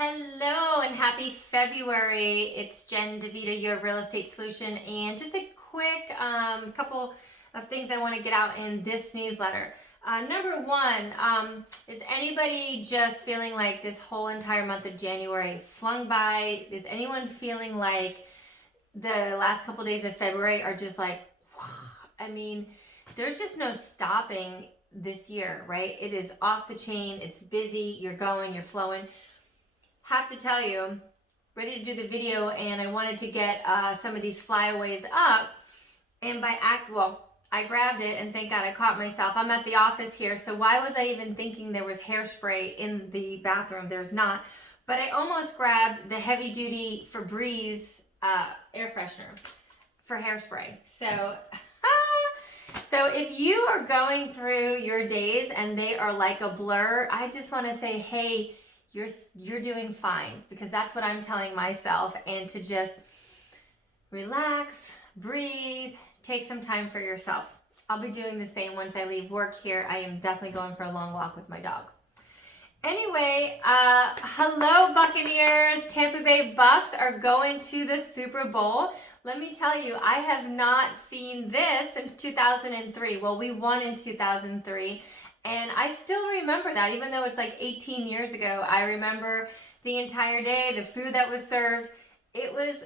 Hello and happy February. It's Jen DeVita, your real estate solution, and just a quick couple of things I want to get out in this newsletter. Number one, is anybody just feeling like this whole entire month of January flung by? Is anyone feeling like the last couple days of February are just like, I mean, there's just no stopping this year, right? It is off the chain. It's busy. You're going, you're flowing. Have to tell you, ready to do the video, and I wanted to get some of these flyaways up, and I grabbed it, and thank God I caught myself. I'm at the office here, so why was I even thinking there was hairspray in the bathroom? There's not, but I almost grabbed the heavy duty Febreze air freshener for hairspray. So if you are going through your days and they are like a blur, I just want to say, hey, you're doing fine, because that's what I'm telling myself, and to just relax, breathe, take some time for yourself. I'll be doing the same once I leave work here. I am definitely going for a long walk with my dog. Anyway, hello Buccaneers. Tampa Bay Bucks are going to the Super Bowl. Let me tell you, I have not seen this since 2003. Well, we won in 2003. And I still remember that, even though it's like 18 years ago. I remember the entire day, the food that was served. It was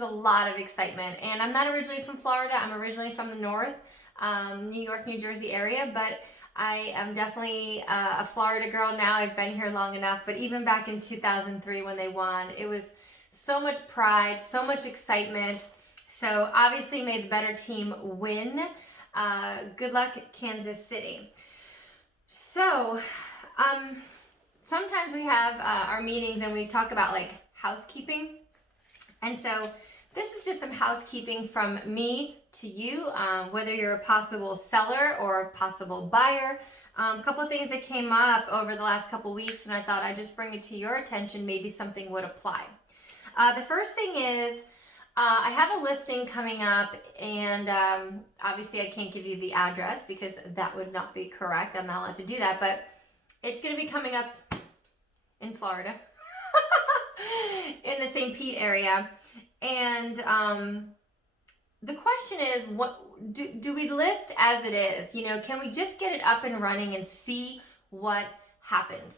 a lot of excitement. And I'm not originally from Florida. I'm originally from the north, New York, New Jersey area. But I am definitely a Florida girl now. I've been here long enough. But even back in 2003 when they won, it was so much pride, so much excitement. So obviously may the better team win. Good luck, Kansas City. So, sometimes we have our meetings and we talk about like housekeeping. And so this is just some housekeeping from me to you, whether you're a possible seller or a possible buyer. A couple of things that came up over the last couple of weeks, and I thought I'd just bring it to your attention. Maybe something would apply. The first thing is, I have a listing coming up, and obviously I can't give you the address because that would not be correct. I'm not allowed to do that, but it's going to be coming up in Florida, in the St. Pete area. And the question is, what do we list as it is? You know, can we just get it up and running and see what happens?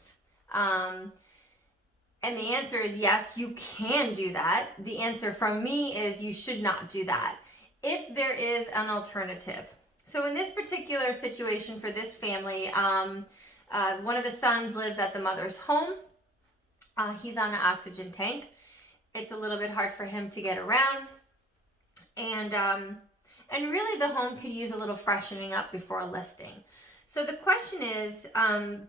And the answer is yes, you can do that. The answer from me is you should not do that if there is an alternative. So in this particular situation for this family, one of the sons lives at the mother's home. He's on an oxygen tank. It's a little bit hard for him to get around. And really the home could use a little freshening up before a listing. So the question is,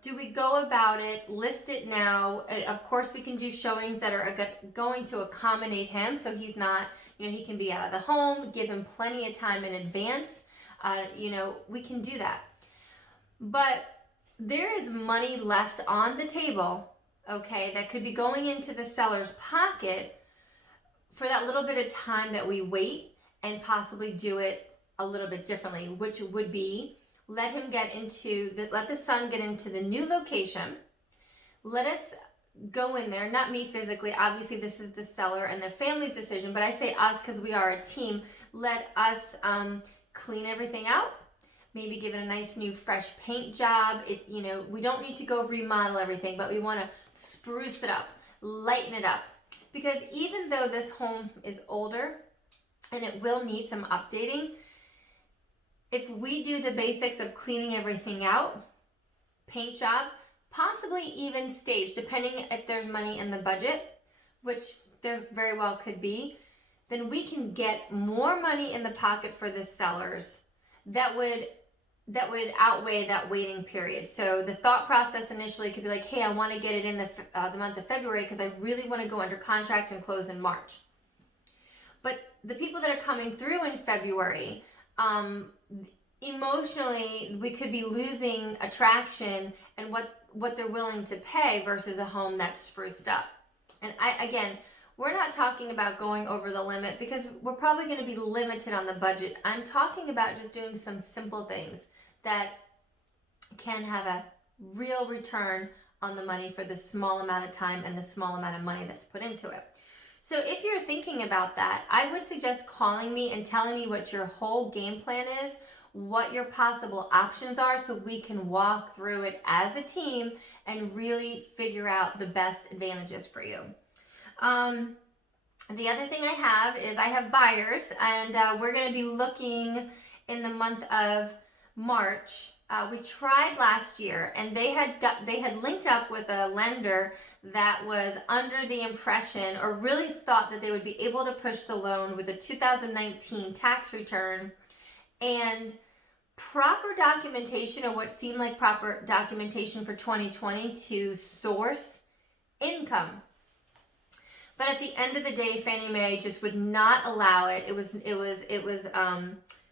do we go about it, list it now? Of course, we can do showings that are going to accommodate him, so he's not, he can be out of the home, give him plenty of time in advance. We can do that. But there is money left on the table, okay, that could be going into the seller's pocket for that little bit of time that we wait and possibly do it a little bit differently, which would be let the son get into the new location. Let us go in there, not me physically. Obviously, this is the seller and the family's decision, but I say us because we are a team. Let us clean everything out. Maybe give it a nice new fresh paint job. We don't need to go remodel everything, but we want to spruce it up, lighten it up. Because even though this home is older and it will need some updating, if we do the basics of cleaning everything out, paint job, possibly even stage, depending if there's money in the budget, which there very well could be, then we can get more money in the pocket for the sellers that would outweigh that waiting period. So the thought process initially could be like, hey, I want to get it in the month of February because I really want to go under contract and close in March. But the people that are coming through in February, emotionally, we could be losing attraction and what they're willing to pay versus a home that's spruced up. And we're not talking about going over the limit because we're probably going to be limited on the budget. I'm talking about just doing some simple things that can have a real return on the money for the small amount of time and the small amount of money that's put into it. So if you're thinking about that, I would suggest calling me and telling me what your whole game plan is, what your possible options are, so we can walk through it as a team and really figure out the best advantages for you. The other thing I have buyers, and we're going to be looking in the month of March. We tried last year, and they had linked up with a lender that was under the impression, or really thought, that they would be able to push the loan with a 2019 tax return and proper documentation, or what seemed like proper documentation for 2020 to source income. But at the end of the day, Fannie Mae just would not allow it. It was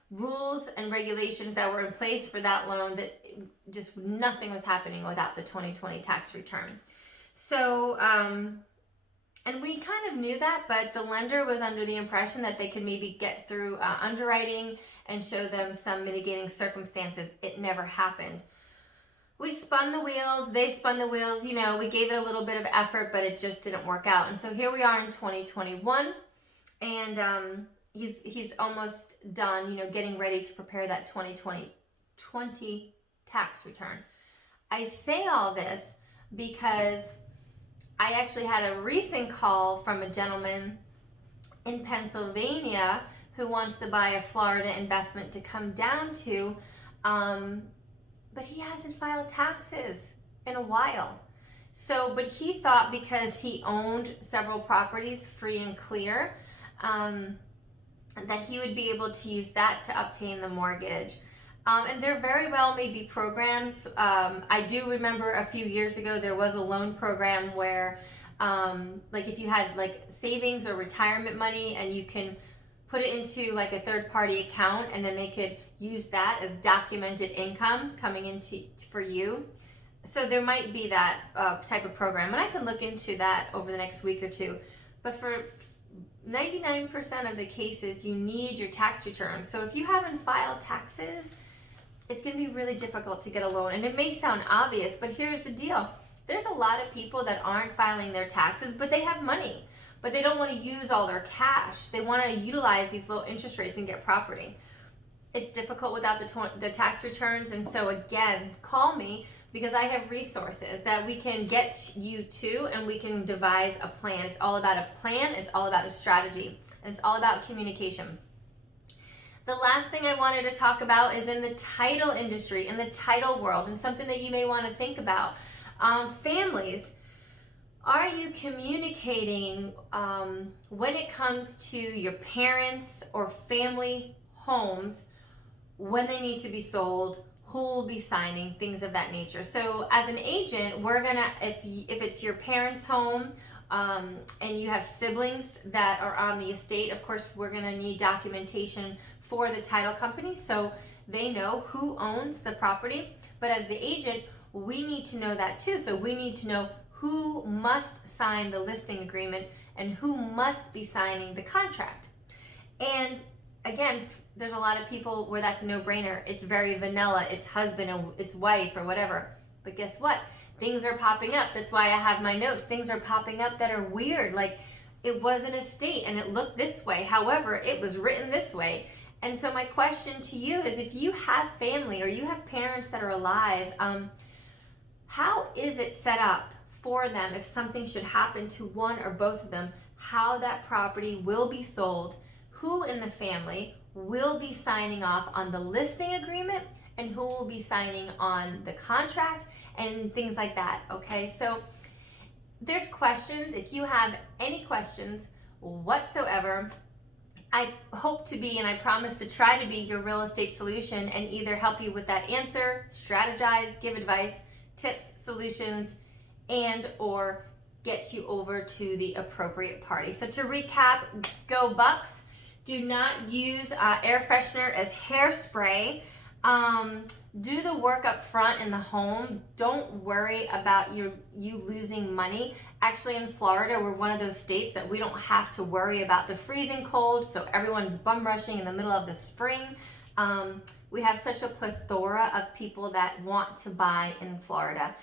rules and regulations that were in place for that loan that just nothing was happening without the 2020 tax return. So, and we kind of knew that, but the lender was under the impression that they could maybe get through underwriting and show them some mitigating circumstances. It never happened. We spun the wheels, they spun the wheels, we gave it a little bit of effort, but it just didn't work out. And so here we are in 2021, and he's almost done, getting ready to prepare that 2020 tax return. I say all this because I actually had a recent call from a gentleman in Pennsylvania who wants to buy a Florida investment to come down to, but he hasn't filed taxes in a while. So, but he thought because he owned several properties free and clear, that he would be able to use that to obtain the mortgage. And there very well may be programs. I do remember a few years ago there was a loan program where, like if you had like savings or retirement money, and you can put it into like a third-party account, and then they could use that as documented income coming into for you. So there might be that type of program, and I can look into that over the next week or two. But for 99% of the cases, you need your tax return. So if you haven't filed taxes, it's going to be really difficult to get a loan. And it may sound obvious, but here's the deal. There's a lot of people that aren't filing their taxes, but they have money. But they don't want to use all their cash. They want to utilize these low interest rates and get property. It's difficult without the tax returns. And so again, call me, because I have resources that we can get you to, and we can devise a plan. It's all about a plan. It's all about a strategy. And it's all about communication. The last thing I wanted to talk about is in the title industry, in the title world, and something that you may want to think about. Families, are you communicating when it comes to your parents or family homes, when they need to be sold, who will be signing, things of that nature? So as an agent, we're gonna, if it's your parents' home, and you have siblings that are on the estate, of course, we're gonna need documentation for the title company so they know who owns the property. But as the agent, we need to know that too. So we need to know who must sign the listing agreement and who must be signing the contract. And again, there's a lot of people where that's a no-brainer. It's very vanilla. It's husband or it's wife or whatever. But guess what? Things are popping up. That's why I have my notes. Things are popping up that are weird. Like, it was an estate and it looked this way. However, it was written this way. And so my question to you is, if you have family or you have parents that are alive, how is it set up for them if something should happen to one or both of them, how that property will be sold, who in the family will be signing off on the listing agreement, and who will be signing on the contract, and things like that, okay? So there's questions. If you have any questions whatsoever, I hope to be, and I promise to try to be, your real estate solution and either help you with that answer, strategize, give advice, tips, solutions, and or get you over to the appropriate party. So to recap, go Bucks. Do not use air freshener as hairspray. Do the work up front in the home. Don't worry about you losing money. Actually, in Florida, we're one of those states that we don't have to worry about the freezing cold, so everyone's bum rushing in the middle of the spring. We have such a plethora of people that want to buy in Florida.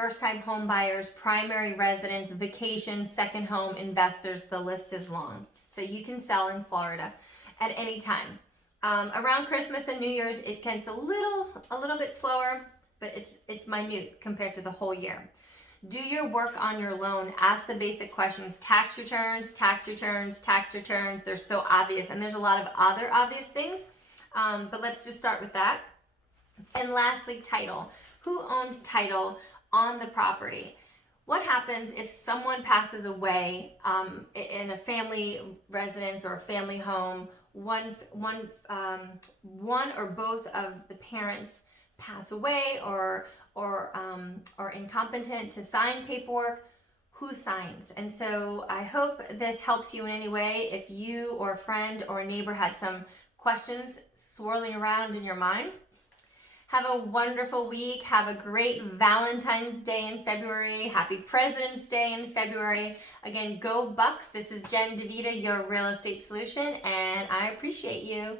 first-time home buyers, primary residents, vacation, second home investors. The list is long. So you can sell in Florida at any time. Around Christmas and New Year's, it gets a little bit slower, but it's minute compared to the whole year. Do your work on your loan. Ask the basic questions. Tax returns, tax returns, tax returns. They're so obvious, and there's a lot of other obvious things, but let's just start with that. And lastly, title. Who owns title on the property? What happens if someone passes away in a family residence or a family home? One or both of the parents pass away or incompetent to sign paperwork. Who signs? And so I hope this helps you in any way. If you or a friend or a neighbor had some questions swirling around in your mind, have a wonderful week. Have a great Valentine's Day in February. Happy President's Day in February. Again, go Bucks. This is Jen DeVita, your real estate solution, and I appreciate you.